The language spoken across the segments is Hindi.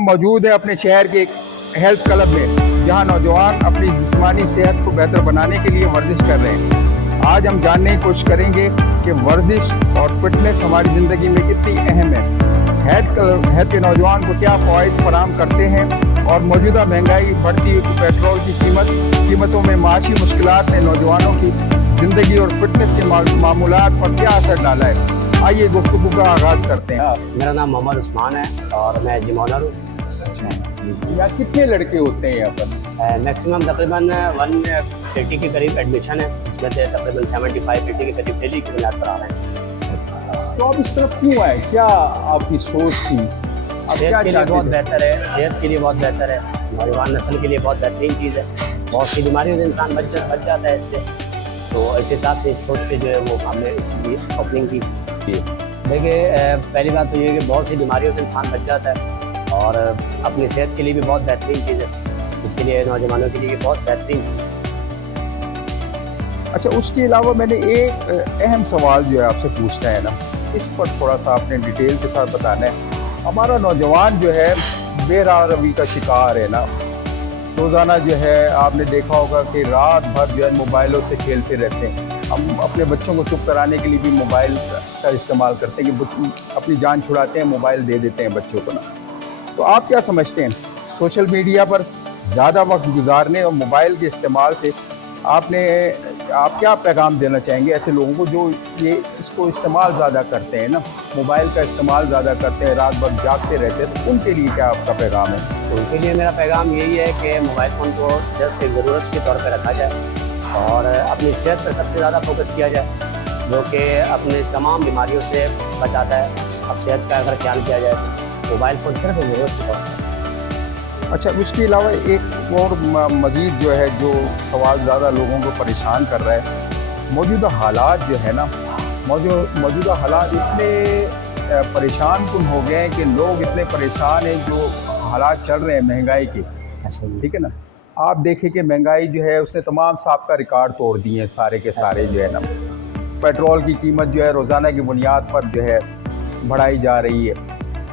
मौजूद है अपने शहर के एक हेल्थ क्लब में, जहां नौजवान अपनी जिस्मानी सेहत को बेहतर बनाने के लिए वर्जिश कर रहे हैं। आज हम जानने की कोशिश करेंगे कि वर्जिश और फिटनेस हमारी ज़िंदगी में कितनी अहम है, हेल्थ के नौजवान को क्या फ़वाइद फराहम करते हैं और मौजूदा महंगाई, बढ़ती हुई पेट्रोल की कीमतों में माशी मुश्किलात ने नौजवानों की ज़िंदगी और फिटनेस के मामूलात पर क्या असर डाला है। आइए गुफ्तगू का आगाज़ करते हैं। मेरा नाम मोहम्मद उस्मान है और मैं जिम ऑनर हूँ। अच्छा जी, यहाँ कितने लड़के होते हैं यहाँ पर? मैक्सिमम तकरीबन 180 के करीब एडमिशन है, जिसमें से तकरीबन 75-80 के करीब डेली की बुनियाद पर आ रहे हैं। तो आप इस तरफ क्यों आए, क्या आपकी सोच थी? सेहत के लिए बहुत बेहतर है, सेहत के लिए बहुत बेहतर है, नौजवान नस्ल के लिए बहुत बेहतरीन चीज़ है। बहुत सी बीमारियों से इंसान बच जाता है इससे, तो इस हिसाब से इस सोच से जो है वो हमने इसलिए ओपनिंग की। देखिए पहली बात तो ये है कि बहुत सी बीमारियों से इंसान बच जाता है और अपनी सेहत के लिए भी बहुत बेहतरीन चीज़ है, इसके लिए नौजवानों के लिए बहुत बेहतरीन चीज़ है। अच्छा, उसके अलावा मैंने एक अहम सवाल जो है आपसे पूछना है ना, इस पर थोड़ा सा आपने डिटेल के साथ बताना है। हमारा नौजवान जो है बेरारवी का शिकार है ना, रोज़ाना जो है आपने देखा होगा कि रात भर जो है मोबाइलों से खेलते रहते हैं। हम अपने बच्चों को चुप कराने के लिए भी मोबाइल का इस्तेमाल करते हैं कि अपनी जान छुड़ाते हैं, मोबाइल दे देते हैं बच्चों को ना। तो आप क्या समझते हैं, सोशल मीडिया पर ज़्यादा वक्त गुजारने और मोबाइल के इस्तेमाल से आप क्या पैगाम देना चाहेंगे ऐसे लोगों को जो ये इसको इस्तेमाल ज़्यादा करते हैं ना, मोबाइल का इस्तेमाल ज़्यादा करते हैं, रात भर जागते रहते हैं, तो उनके लिए क्या आपका पैगाम है? उनके लिए मेरा पैगाम यही है कि मोबाइल फ़ोन को जस्ट एक ज़रूरत के तौर पर रखा जाए और अपनी सेहत पर सबसे ज़्यादा फोकस किया जाए, जो कि अपने तमाम बीमारियों से बचाता है। अब सेहत का अगर ख्याल किया जाए तो मोबाइल फ़ोन सिर्फ एक ज़रूरत के तौर पर। अच्छा, उसके अलावा एक और मज़ीद जो है जो सवाल ज़्यादा लोगों को परेशान कर रहा है, मौजूदा हालात जो है ना, मौजूदा हालात इतने परेशान कुन हो गए हैं कि लोग इतने परेशान हैं जो हालात चल रहे हैं महंगाई के। ठीक है ना, आप देखें कि महंगाई जो है उसने तमाम साबिक़ा रिकॉर्ड तोड़ दिए हैं, सारे के सारे जो है ना। पेट्रोल की कीमत जो है रोज़ाना की बुनियाद पर जो है बढ़ाई जा रही है।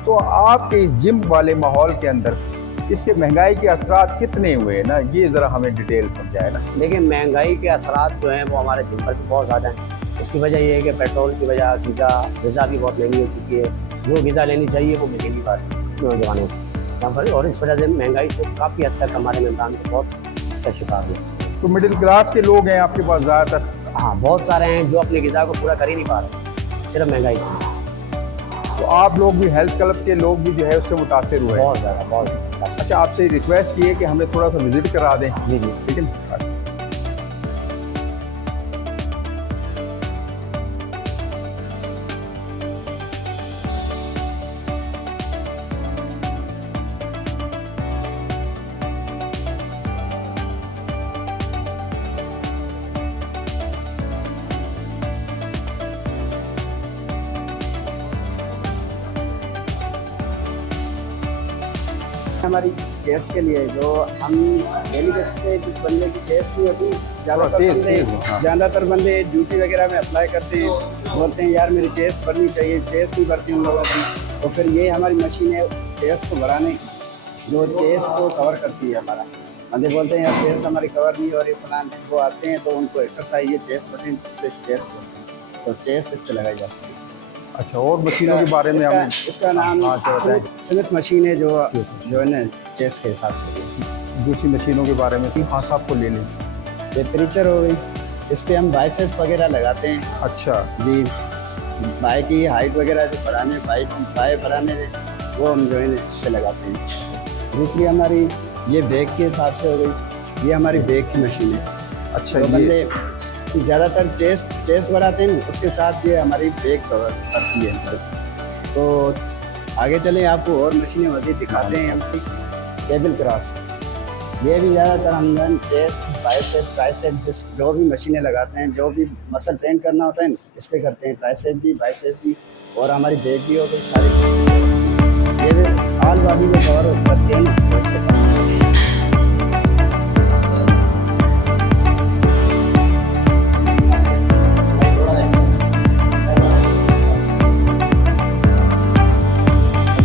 तो आपके इस जिम वाले माहौल के अंदर इसके महंगाई के असरात कितने हुए हैं ना, ये ज़रा हमें डिटेल समझाए ना। देखिए महंगाई के असरात जो हैं वो हमारे जिम पर भी बहुत ज़्यादा हैं। उसकी वजह ये है कि पेट्रोल की वजह ग़िज़ा भी बहुत महंगी हो चुकी है। जो ग़िज़ा लेनी चाहिए वो मिल नहीं पा रही नौजवानों को यहाँ पर, और इस वजह से महंगाई से काफ़ी हद तक हमारे मेहमान बहुत इसका शिकार हुए। तो मिडिल क्लास के लोग हैं आपके पास ज़्यादातर? हाँ, बहुत सारे हैं जो अपनी ग़िज़ा को पूरा कर ही नहीं पा रहे, सिर्फ महंगाई की वजह से। तो आप लोग भी, हेल्थ क्लब के लोग भी जो है उससे मुतासिर हुए? बहुत ज़्यादा, बहुत। अच्छा, आपसे रिक्वेस्ट की है कि हमें थोड़ा सा विज़िट करा दें। जी जी, ठीक है। हमारी चेस्ट के लिए जो हम डेली बेसिस पे जिस बंदे की चेस्ट नहीं होती, ज़्यादातर बंदे ड्यूटी वगैरह में अप्लाई करते हैं, बोलते हैं यार मेरी चेस्ट बढ़नी चाहिए, चेस्ट नहीं बढ़ती उन लोगों की। तो फिर ये हमारी मशीन है चेस्ट को बढ़ाने की, जो चेस्ट को कवर करती है। हमारा बंदे बोलते हैं यार चेस्ट हमारी कवर नहीं हो रही, फलान वो आते हैं तो उनको एक्सरसाइज ये चेस्ट मशीन से चेस्ट तो चेस्ट इससे लगाई जाती है। अच्छा, और मशीनों के बारे में हम इसका नाम स्मिथ मशीन है जो है ना चेस्ट के हिसाब से। दूसरी मशीनों के बारे में हाँ साहब को ले लें। टेम्परेचर हो गई, इस पर हम बाइसेप वगैरह लगाते हैं। अच्छा जी, बाई की हाइट वगैरह जो बढ़ाने, बाई बढ़ाने वो हम जो है इस पर लगाते हैं। दूसरी हमारी ये बैक के हिसाब से हो गई, ये हमारी बैक की मशीन है। अच्छा, तो बंदे ज़्यादातर चेस्ट बढ़ाते हैं, उसके साथ ये हमारी बैक कवर करती है इनसे। तो आगे चलें, आपको और मशीनें मज़ीद दिखाते हैं। हम टेबल क्रॉस, ये भी ज़्यादातर हम चेस्ट, बाइसेप, ट्राइसेप जो भी मशीनें लगाते हैं, जो भी मसल ट्रेन करना होता है इस पर करते हैं। ट्राइसेप भी, बाइसेप भी, और हमारी बैक भी हो गई सारी। ये भी ऑल बॉडी में कवर करते हैं ना, तो इस पर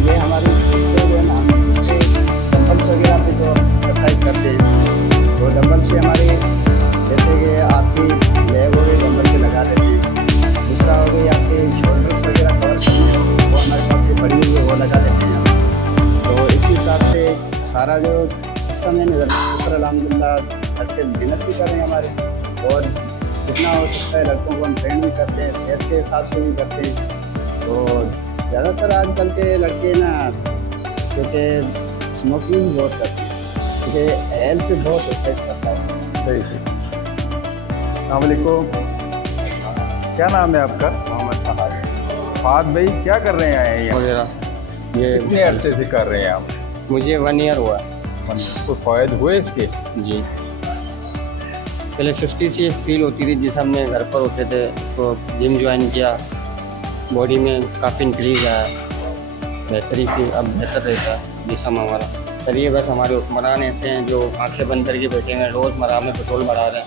ये हमारी ये सारा जो सिस्टम है नज़र ऊपर अल्हम्दुलिल्लाह लड़के मेहनत भी कर रहे हैं हमारे, और जितना हो सकता है लड़कों को हम ट्रेन भी करते हैं, सेहत के हिसाब से भी करते हैं। तो ज़्यादातर आजकल के लड़के ना क्योंकि स्मोकिंग बहुत करते हैं, क्योंकि हेल्थ पे बहुत इफेक्ट करता है। सही सही। अस्सलामुअलैकुम, क्या नाम है आपका? मोहम्मद फहाद। फहद भाई क्या कर रहे हैं यहाँ? वगैरह ये कितने अरसे से कर रहे हैं आप? मुझे 1 ईयर हुआ। कोई फ़ायदे हुए इसके? जी, पहले सुस्ती सी फील होती थी जिस हमने घर पर होते थे, तो जिम ज्वाइन किया, बॉडी में काफ़ी इंक्रीज आया, बेहतरी थी, अब बेहतर रहता है जिसम हमारा। चलिए बस हमारे हुक्मरान ऐसे हैं जो आंखें बंद करके बैठे हैं, रोज़मर्रा में पेट्रोल बढ़ा रहे हैं,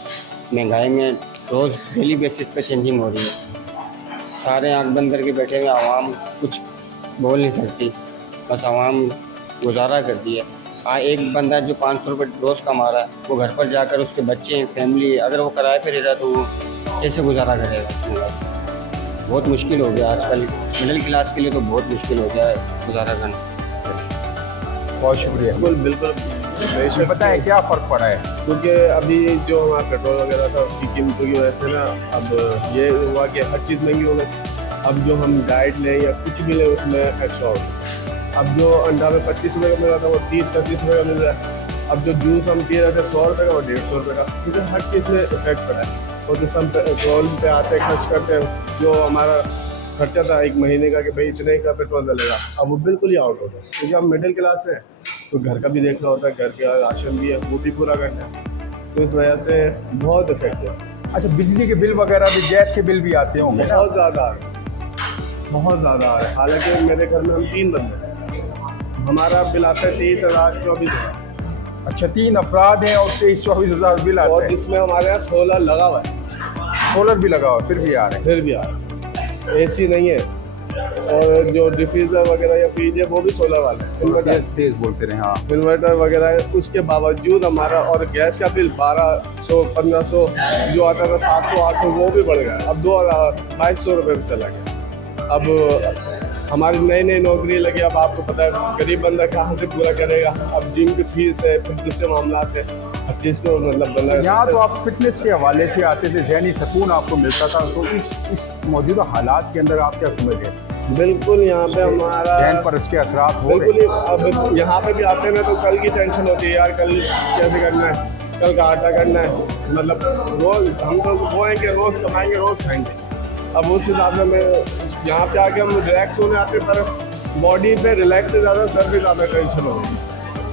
महंगाई में रोज़ डेली बेसिस पे चेंजिंग हो रही है, सारे आंख बंद करके बैठे हुए, आवाम कुछ बोल नहीं सकती, बस आवाम गुजारा करती है। एक बंदा जो 500 रुपये रोज़ कमा रहा है, वो घर पर जाकर उसके बच्चे हैं, फैमिली, अगर वो किराए पे रह रहा है तो वो कैसे गुजारा करेगा? बहुत मुश्किल हो गया आजकल, मिडिल क्लास के लिए तो बहुत मुश्किल हो गया है गुजारा करना। बहुत शुक्रिया। बिल्कुल बिल्कुल बेशक। बताएं क्या फ़र्क पड़ा है? क्योंकि अभी जो हमारा पेट्रोल वगैरह था उसकी कीमतों की वजह से ना अब ये हुआ कि हर चीज़ महंगी हो गई। अब जो हम डाइट लें या कुछ भी लें उसमें एक्स्ट्रा हो गया। अब जो अंडा में 25 रुपये का मिल रहा था वो 30-35 रुपये का मिल रहा है। अब जो जूस हम पी रहे थे 100 रुपये का वो 150 रुपये का, क्योंकि हर चीज़ में इफेक्ट पड़ा है। और जो हम पेट्रोल पे आते खर्च करते हैं, जो हमारा खर्चा था 1 महीने का कि भाई इतने का पेट्रोल डलेगा, अब वो बिल्कुल ही आउट होता है। क्योंकि हम मिडिल क्लास हैं तो घर का भी देखना होता है, घर का राशन भी है वो भी पूरा करना है, तो इस वजह से बहुत इफेक्ट हुआ। अच्छा, बिजली के बिल वगैरह भी, गैस के बिल भी आते होंगे ना? बहुत ज़्यादा आ रहा है, बहुत ज़्यादा आ रहा है। हालांकि मेरे घर में हम 3 बंदे हैं, हमारा बिल आता है 23,000-24,000। अच्छा, 3 अफराद हैं और 23-24 हज़ार बिल आता और है। जिसमें हमारे यहाँ सोलर लगा हुआ है, सोलर भी लगा हुआ है, फिर भी आ रहे हैं। फिर भी आ रहा है। AC नहीं है, और जो डिफ्यूज़र वगैरह या फ्रिज है वो भी सोलर वाला है, इन्वर्टर तेज बोलते रहे। हाँ, इन्वर्टर वगैरह है। उसके बावजूद हमारा और गैस का बिल 1200-1500 जो आता था 700-800 वो भी बढ़ गया, अब 2200 रुपये में चला गया। अब हमारी नई नई नौकरी लगी, अब आपको पता है गरीब बंदा कहाँ से पूरा करेगा। अब जिम की फीस है, फिर दूसरे मामला है, हर चीज़ को मतलब बंदा। यहाँ तो आप फिटनेस के हवाले से आते थे, ज़हनी सुकून आपको मिलता था, तो इस मौजूदा हालात के अंदर आप क्या समझते हैं? बिल्कुल यहाँ पे हमारा जहन पर इसके असरात हो बिल्कुल रहे? ही। अब यहाँ पे भी आते हैं ना तो कल की टेंशन होती है, यार कल कैसे करना है, कल का आटा करना है, मतलब रोज़ हम तो वो हैं कि रोज़ कमाएंगे रोज़ खाएंगे। अब उस हिसाब से मैं यहाँ पे आके हम रिलैक्स होने आते, पर बॉडी पे रिलैक्स से ज़्यादा सर पे ज़्यादा टेंशन हो रही है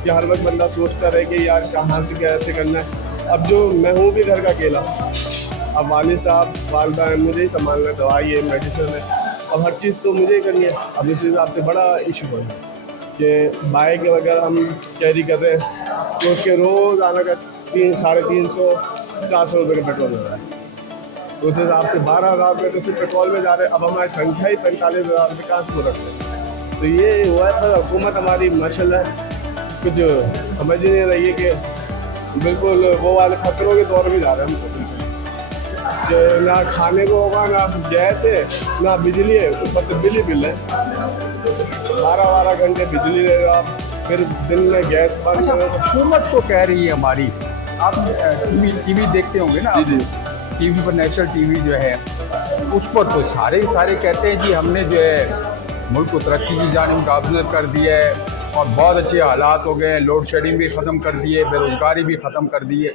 कि हर वक्त बंदा सोचता रहे कि यार कहाँ से कैसे करना है। अब जो मैं हूँ भी घर का अकेला, अब वालिद साहब वालदा है, मुझे ही संभालना है, दवाई है, मेडिसिन है, अब हर चीज़ तो मुझे ही करनी है। अब इस हिसाब से बड़ा इशू है कि बाइक वगैरह हम कैरी कर रहे हैं तो उसके रोज़ आने का 300-350-400 रुपये का पेट्रोल हो रहा है। तो उस हिसाब से 12,000 रुपये तो सिर्फ पेट्रोल में जा रहे हैं। अब हमारी तनख्वाह ही 45,000 रुपये कहाँ से पूरा करें? तो ये हुआ है, पर हुकूमत हमारी माशाल्लाह कुछ समझ ही नहीं रही है कि बिल्कुल वो वाले खतरों के दौर में जा रहे हैं हम कि ना खाने को होगा, ना गैस है, ना बिजली है, ऊपर से बिल ही बिल है। 12-12 घंटे बिजली रहेगा, फिर दिन में गैस बंद अच्छा, रहेगा। हुकूमत तो कह रही है हमारी, आप टीवी देखते होंगे ना? जी जी। टीवी पर नेशनल टीवी जो है उस पर तो सारे कहते हैं जी हमने जो है मुल्क को तरक्की की जानिब गामज़न कर दिया है और बहुत अच्छे हालात हो गए हैं, लोड शेडिंग भी ख़त्म कर दिए, बेरोज़गारी भी ख़त्म कर दी है,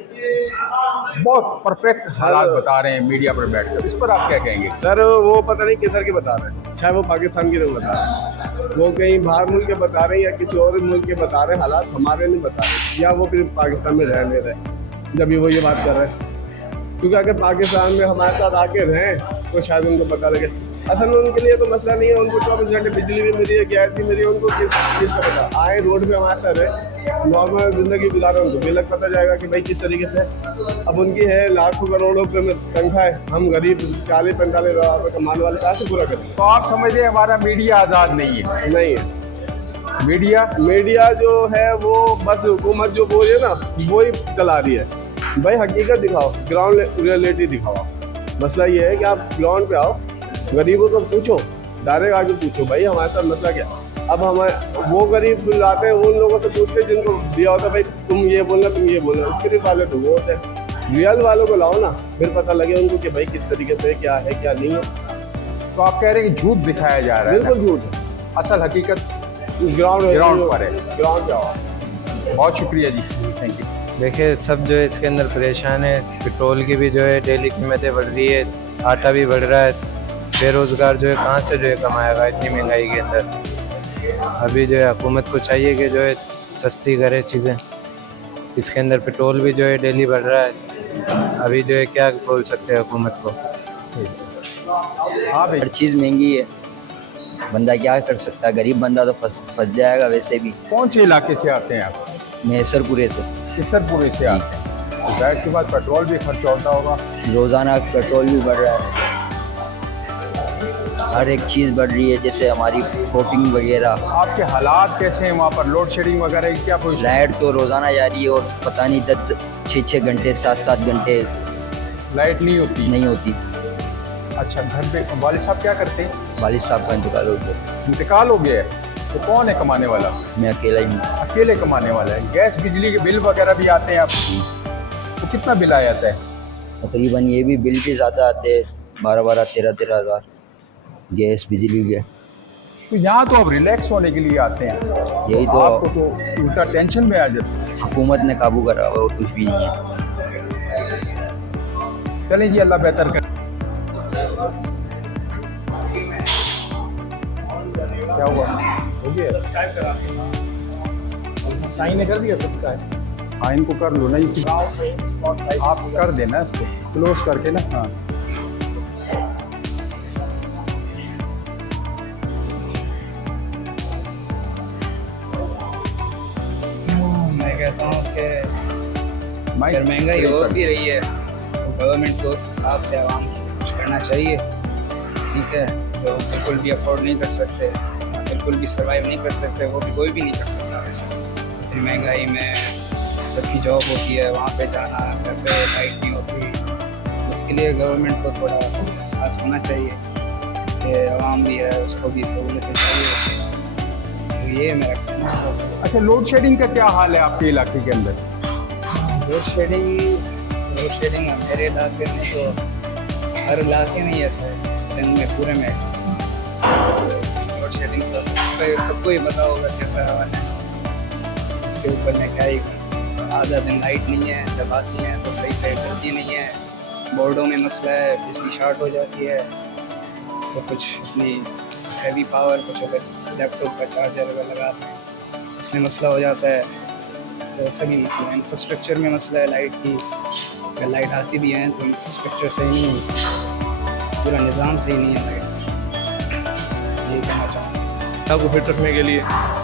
बहुत परफेक्ट हालात बता रहे हैं मीडिया पर बैठकर। इस पर आप क्या कहेंगे? सर वो पता नहीं किधर के बता रहे हैं, शायद वो पाकिस्तान की तरफ बता रहे हैं, वो कहीं बाहर मुल्क के बता रहे हैं या किसी और मुल्क के बता रहे हैं, हालात हमारे नहीं बता रहे, या वो फिर पाकिस्तान में रह नहीं रहे जब भी वो ये बात कर रहे हैं। क्योंकि अगर पाकिस्तान में हमारे साथ आके रहें तो शायद उनको पता लगे। असल में उनके लिए तो मसला नहीं है, उनको 24 घंटे बिजली भी मिल रही है, गैस भी मिल रही है, उनको किस चीज़ का पता। आए रोड पे हमारे साथ है, नॉर्मल ज़िंदगी गुजारे, उनको भी अलग पता जाएगा कि भाई किस तरीके से। अब उनकी है लाखों करोड़ों रुपये में तनख्वाह है, हम गरीब 40-45 हज़ार रुपये कमाने वाले कहाँ से पूरा करेंगे? तो आप समझते हैं हमारा मीडिया आज़ाद नहीं है? नहीं है। मीडिया जो है वो बस हुकूमत जो बोल रही है ना वो ही चला रही है। भाई हकीकत दिखाओ, ग्राउंड रियलिटी दिखाओ। मसला ये है कि आप ग्राउंड पे आओ, गरीबों को पूछो, डायरेक्ट आके पूछो भाई हमारे साथ मसला क्या है। अब हमें वो गरीब लाते हैं, उन लोगों से पूछते हैं जिनको दिया होता है भाई तुम ये बोलना तुम ये बोलना, उसके लिए पहले तो वो होते हैं। रियल वालों को लाओ ना, फिर पता लगे उनको कि भाई किस तरीके से क्या है क्या नहीं है। तो आप कह रहे हैं कि झूठ दिखाया जा रहा है ना? बिल्कुल झूठ है, असल हकीकत ग्राउंड पर है। ग्राउंड क्या हुआ। बहुत शुक्रिया जी, थैंक यू। देखिए सब जो है इसके अंदर परेशान है। पेट्रोल की भी जो है डेली कीमतें बढ़ रही है, आटा भी बढ़ रहा है। बेरोज़गार जो है कहाँ से जो है कमाएगा इतनी महंगाई के अंदर। अभी जो है हुकूमत को चाहिए कि जो है सस्ती करे चीज़ें। इसके अंदर पेट्रोल भी जो है डेली बढ़ रहा है। अभी जो है क्या बोल सकते हैं हुकूमत को। हाँ भाई, हर चीज़ महंगी है, बंदा क्या कर सकता है, गरीब बंदा तो फंस जाएगा वैसे भी। कौन से इलाके से आते हैं आप? मैसरपुरे से किसरपुरे से आते हैं, तो जाहिर सी बात पेट्रोल भी खर्चा होता होगा। रोज़ाना पेट्रोल भी बढ़ रहा है, हर एक चीज़ बढ़ रही है, जैसे हमारी कोटिंग वगैरह। आपके हालात कैसे हैं वहाँ पर? लोड शेडिंग वगैरह की क्या पोजीशन? लाइट तो रोज़ाना जा रही है और पता नहीं 6-6 घंटे 7-7 घंटे लाइट नहीं होती? नहीं होती। अच्छा, घर पे वालिद साहब क्या करते हैं? वालिद साहब का इंतकाल हो गया, इंतकाल हो गया है, तो कौन है कमाने वाला? मैं अकेला ही हूँ। अकेले कमाने वाला है। गैस बिजली के बिल वगैरह भी आते हैं आप, तो कितना बिल आ जाता है? तकरीबन ये भी बिल भी ज़्यादा आते हैं, 12-12, 13-13 हज़ार गैस बिजली के। तो यहाँ तो अब रिलैक्स होने के लिए आते हैं, यही तो आपको तो उल्टा टेंशन में आ जाता है। हुकूमत ने काबू करा और कुछ भी नहीं है। चलें जी, अल्लाह बेहतर करे। क्या हुआ? हो गया? साइन ने कर दिया सब्सक्राइब। हाँ, इनको कर लो ना, ये आप कर देना इसको क्लोज करके ना। हाँ, मैं कहता हूँ कि माइक अगर महंगाई प्ले हो कर। भी रही है तो गवर्नमेंट को उस हिसाब से आवाम को कुछ करना चाहिए। ठीक है, तो बिल्कुल भी अफोर्ड नहीं कर सकते, बिल्कुल भी सर्वाइव नहीं कर सकते, वो भी कोई भी नहीं कर सकता। वैसे इतनी महंगाई में सबकी जॉब होती है, वहाँ पे जाना, घर पे लाइट नहीं होती। उसके लिए गवर्नमेंट को थोड़ा एहसास होना चाहिए कि आवाम भी है, उसको भी सहूलतें चाहिए। तो ये मेरा कहना है। अच्छा, लोड शेडिंग का क्या हाल है आपके इलाके के अंदर? लोड शेडिंग मेरे इलाके में तो हर इलाके में ही ऐसा है, सिंध में पूरे में लोड शेडिंग तो सबको ही पता होगा कैसा हाल है। इसके ऊपर मैं क्या ही करूं। आधा दिन लाइट नहीं है, जब आती है तो सही से चलती नहीं है, बोर्डों में मसला है, बिजली शॉर्ट हो जाती है, तो कुछ इतनी हैवी पावर, कुछ अगर लैपटॉप का चार्जर अगर लगाते हैं उसमें मसला हो जाता है। तो सभी मसला, इंफ्रास्ट्रक्चर में मसला है लाइट की। अगर लाइट आती भी है तो इंफ्रास्ट्रक्चर सही नहीं है, उसका पूरा निज़ाम सही नहीं है लाइट। ये कहना चाहूँगा। आपको फिट रखने के लिए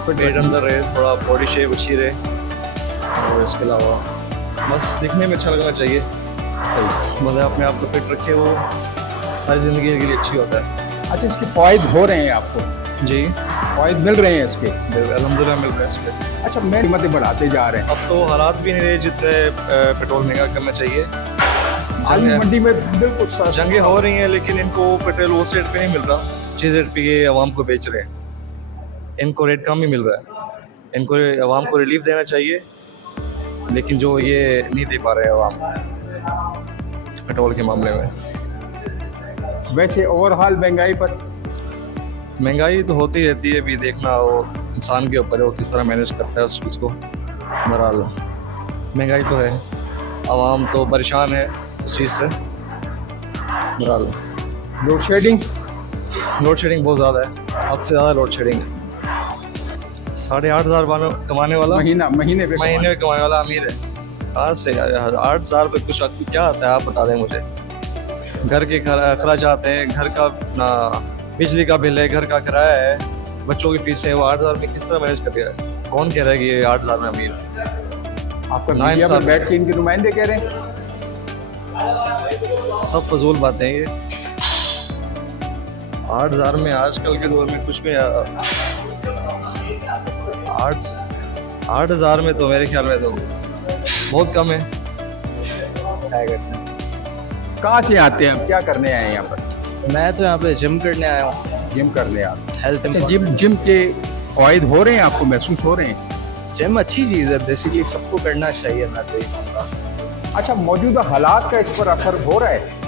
पेट अंदर रहे, थोड़ा बॉडी शेप अच्छी रहे, और इसके अलावा बस दिखने में अच्छा लगना चाहिए। सही, मतलब अपने आप को फिट रखे, वो सारी ज़िंदगी के लिए अच्छी होता है। अच्छा, इसके फ़ायदे हो रहे हैं आपको? जी, फ़ायदे मिल रहे हैं इसके? अल्हम्दुलिल्लाह मिल रहा है इसके। अच्छा, मैं कीमतें बढ़ाते जा रहे हैं। अब तो हालात भी नहीं रहे जितने पेट्रोल महंगा करना चाहिए। आलू मंडी में बिल्कुल सस्ता। जंगें हो रही हैं, लेकिन इनको पेट्रोल उस रेट पे नहीं मिल रहा जिस रेट पे ये आवाम को बेच रहे हैं। इनको रेट कम ही मिल रहा है। इनको आवाम को रिलीफ देना चाहिए, लेकिन जो ये नहीं दे पा रहे हैं आवाम पेट्रोल के मामले में। वैसे ओवरऑल महंगाई पर महंगाई तो होती रहती है, भी देखना वो इंसान के ऊपर है, वो किस तरह मैनेज करता है उस चीज़ को। बहरहाल महंगाई तो है, आवाम तो परेशान है उस चीज़ से। बहरहाल लोड शेडिंग बहुत ज़्यादा है, हद से ज़्यादा लोड शेडिंग है। 8,500 कमाने वाला महीने पे महीने में कमाने वाला अमीर है। कहाँ से यार 8,000 रुपये कुछ आपको क्या आता है, आप बता दें मुझे। घर के खर्चात हैं, घर का अपना बिजली का बिल है, घर का किराया है, बच्चों की फीस है, वो 8,000 में किस तरह मैनेज कर दिया है? कौन कह रहा है कि ये 8,000 में अमीर है? आपका ना मीडिया पर इंसाफ बैठ के इनके नुमाइंदे कह रहे हैं। सब फजूल बातें हैं ये। 8,000 में आजकल के दौर में कुछ भी 8,000 में तो मेरे ख्याल में तो बहुत कम है। कहाँ से आते हैं आप, क्या करने आए हैं यहाँ पर? मैं तो यहाँ पे जिम करने आया हूँ, जिम करने आते हैं। हेल्थ अच्छा, जिम के फ़ायदे हो रहे हैं, आपको महसूस हो रहे हैं? जिम अच्छी चीज़ है, बेसिकली सबको करना चाहिए, मैं तो ये कहूँगा। अच्छा, मौजूदा हालात का इस पर असर हो रहा है?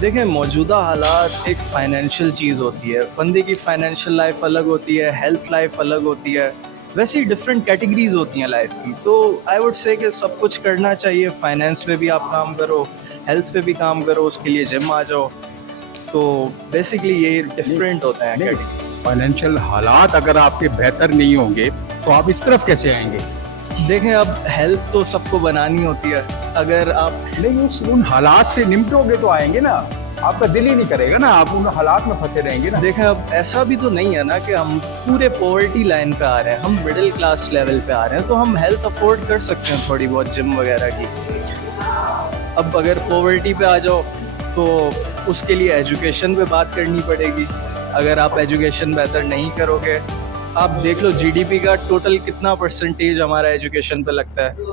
देखें, मौजूदा हालात एक फाइनेंशियल चीज़ होती है, बंदे की फाइनेंशियल लाइफ अलग होती है, हेल्थ लाइफ अलग होती है, वैसी डिफरेंट कैटेगरीज होती हैं लाइफ की। तो आई वुड से कि सब कुछ करना चाहिए, फाइनेंस पे भी आप काम करो, हेल्थ पे भी काम करो, उसके लिए जिम आ जाओ। तो बेसिकली ये डिफरेंट होता है कैटेगरी। फाइनेंशियल हालात अगर आपके बेहतर नहीं होंगे तो आप इस तरफ कैसे आएंगे? देखें, अब हेल्थ तो सबको बनानी होती है, अगर आप नहीं, उन हालात से निपटोगे तो आएंगे ना। आपका दिल ही नहीं करेगा ना, आप उन हालात में फंसे रहेंगे ना। देखें, अब ऐसा भी तो नहीं है ना कि हम पूरे पॉवर्टी लाइन पे आ रहे हैं, हम मिडिल क्लास लेवल पे आ रहे हैं, तो हम हेल्थ अफोर्ड कर सकते हैं थोड़ी बहुत जिम वगैरह की। अब अगर पॉवर्टी पे आ जाओ तो उसके लिए एजुकेशन पे बात करनी पड़ेगी। अगर आप एजुकेशन बेहतर नहीं करोगे, आप देख लो जीडीपी का टोटल कितना परसेंटेज हमारा एजुकेशन पे लगता है,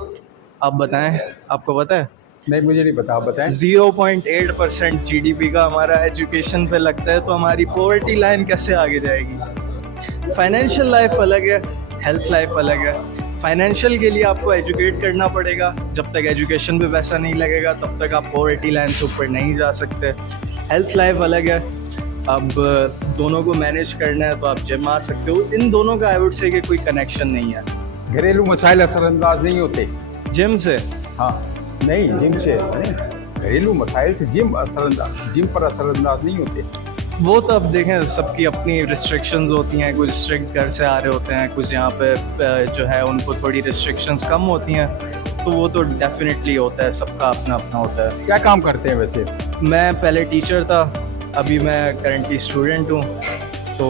आप बताएं, आपको पता है? नहीं, मुझे नहीं पता, आप बताएं। 0.8% जीडीपी का हमारा एजुकेशन पे लगता है, तो हमारी पॉवर्टी लाइन कैसे आगे जाएगी? फाइनेंशियल लाइफ अलग है, हेल्थ लाइफ अलग है। फाइनेंशियल के लिए आपको एजुकेट करना पड़ेगा, जब तक एजुकेशन पे पैसा नहीं लगेगा तब तक आप पॉवर्टी लाइन से ऊपर नहीं जा सकते। हेल्थ लाइफ अलग है, अब दोनों को मैनेज करना है तो आप जिम आ सकते हो। इन दोनों का आई वुड से कि कोई कनेक्शन नहीं है। घरेलू मसाइल असरअंदाज नहीं होते जिम से? हाँ, नहीं, जिम से नहीं, घरेलू मसाइल से जिम पर असरअंदाज नहीं होते। वो तो अब देखें, सबकी अपनी रिस्ट्रिक्शंस होती हैं, कुछ स्ट्रिक्ट घर से आ रहे होते हैं, कुछ यहाँ पे जो है उनको थोड़ी रिस्ट्रिक्शंस कम होती हैं, तो वो तो डेफिनेटली होता है, सबका अपना अपना होता है। क्या काम करते हैं वैसे? मैं पहले टीचर था, अभी मैं करंटली स्टूडेंट हूँ, तो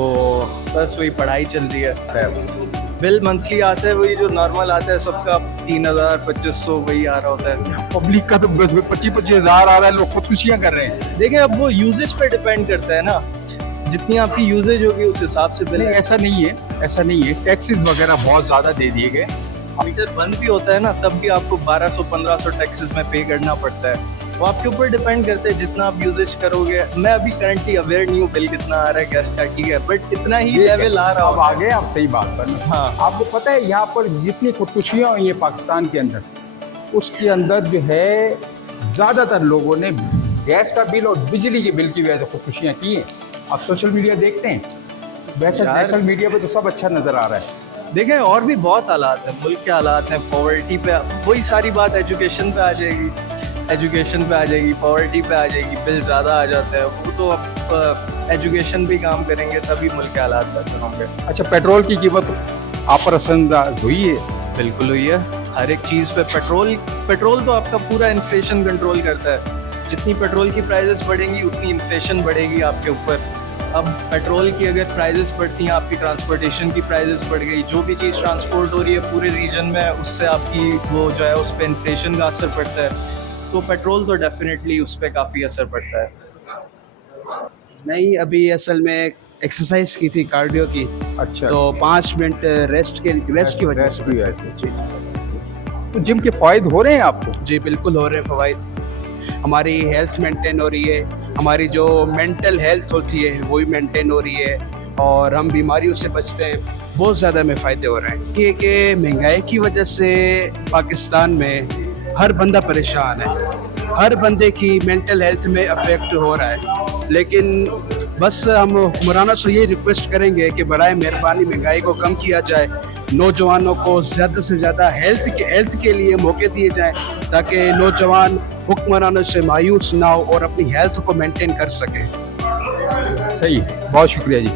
बस वही पढ़ाई चल रही है। बिल मंथली आता है, वही जो नॉर्मल आता है सबका, 3000 2500 वही आ रहा होता है। पब्लिक का तो बस 25-25 हज़ार आ रहा है, लोग खुदकुशियाँ कर रहे हैं। देखें, अब वो यूजेज पे डिपेंड करता है ना, जितनी आपकी यूजेज होगी उस हिसाब से बिल। नहीं, ऐसा नहीं है, ऐसा नहीं है, टैक्सेस वगैरह बहुत ज़्यादा दे दिए गए। मीटर बंद भी होता है ना, तब भी आपको 1200-1500 टैक्सेस में पे करना पड़ता है। वो आपके ऊपर डिपेंड करता है जितना आप यूजेज करोगे। मैं अभी करंटली अवेयर नहीं हूँ बिल कितना आ रहा है गैस का, ठीक है, बट इतना ही लेवल आ रहा अब आगे आप सही बात पर। हाँ, आपको पता है यहाँ पर जितनी खुदकुशियाँ हुई हैं पाकिस्तान के अंदर, उसके अंदर जो है ज़्यादातर लोगों ने गैस का बिल और बिजली के बिल की वजह से खुदकुशियाँ की हैं। आप सोशल मीडिया देखते हैं, वैसे नेशनल मीडिया पे तो सब अच्छा नज़र आ रहा है। देखें, और भी बहुत हालात हैं, मुल्क के हालात हैं, पॉवर्टी पे, वही सारी बात एजुकेशन पे आ जाएगी, एजुकेशन पे आ जाएगी, पॉवर्टी पे आ जाएगी, बिल ज़्यादा आ जाता है। वो तो अब एजुकेशन भी काम करेंगे तभी मुल्क के हालात बेहतर होंगे। अच्छा, पेट्रोल की कीमत आप पर असरअंदाज हुई है? बिल्कुल हुई है, हर एक चीज़ पे पेट्रोल तो आपका पूरा इन्फ्लेशन कंट्रोल करता है। जितनी पेट्रोल की प्राइसेस बढ़ेंगी उतनी इन्फ्लेशन बढ़ेगी आपके ऊपर। अब पेट्रोल की अगर प्राइसेस बढ़ती हैं, आपकी ट्रांसपोर्टेशन की प्राइसेस बढ़ गई, जो भी चीज़ ट्रांसपोर्ट हो रही है पूरे रीजन में, उससे आपकी वो जो है उस पर इन्फ्लेशन का असर पड़ता है। तो पेट्रोल तो डेफिनेटली उस पर काफ़ी असर पड़ता है। नहीं, अभी असल में एक्सरसाइज की थी, कार्डियो की। अच्छा, तो 5 मिनट रेस्ट की वजह से। जी, तो जिम के फ़ायदे हो रहे हैं आपको? जी बिल्कुल हो रहे हैं फ़वाइद। हमारी हेल्थ मेंटेन हो रही है, हमारी जो मेंटल हेल्थ होती है वो भी मेंटेन हो रही है, और हम बीमारियों से बचते हैं। बहुत ज़्यादा हमें फ़ायदे हो रहे हैं। ये कि महंगाई की वजह से पाकिस्तान में हर बंदा परेशान है, हर बंदे की मेंटल हेल्थ में अफेक्ट हो रहा है। लेकिन बस हम हुक्मरानों से ये रिक्वेस्ट करेंगे कि बराए मेहरबानी महंगाई को कम किया जाए, नौजवानों को ज़्यादा से ज़्यादा हेल्थ के लिए मौके दिए जाएं, ताकि नौजवान हुक्मरानों से मायूस ना हो और अपनी हेल्थ को मेंटेन कर सकें। सही, बहुत शुक्रिया जी।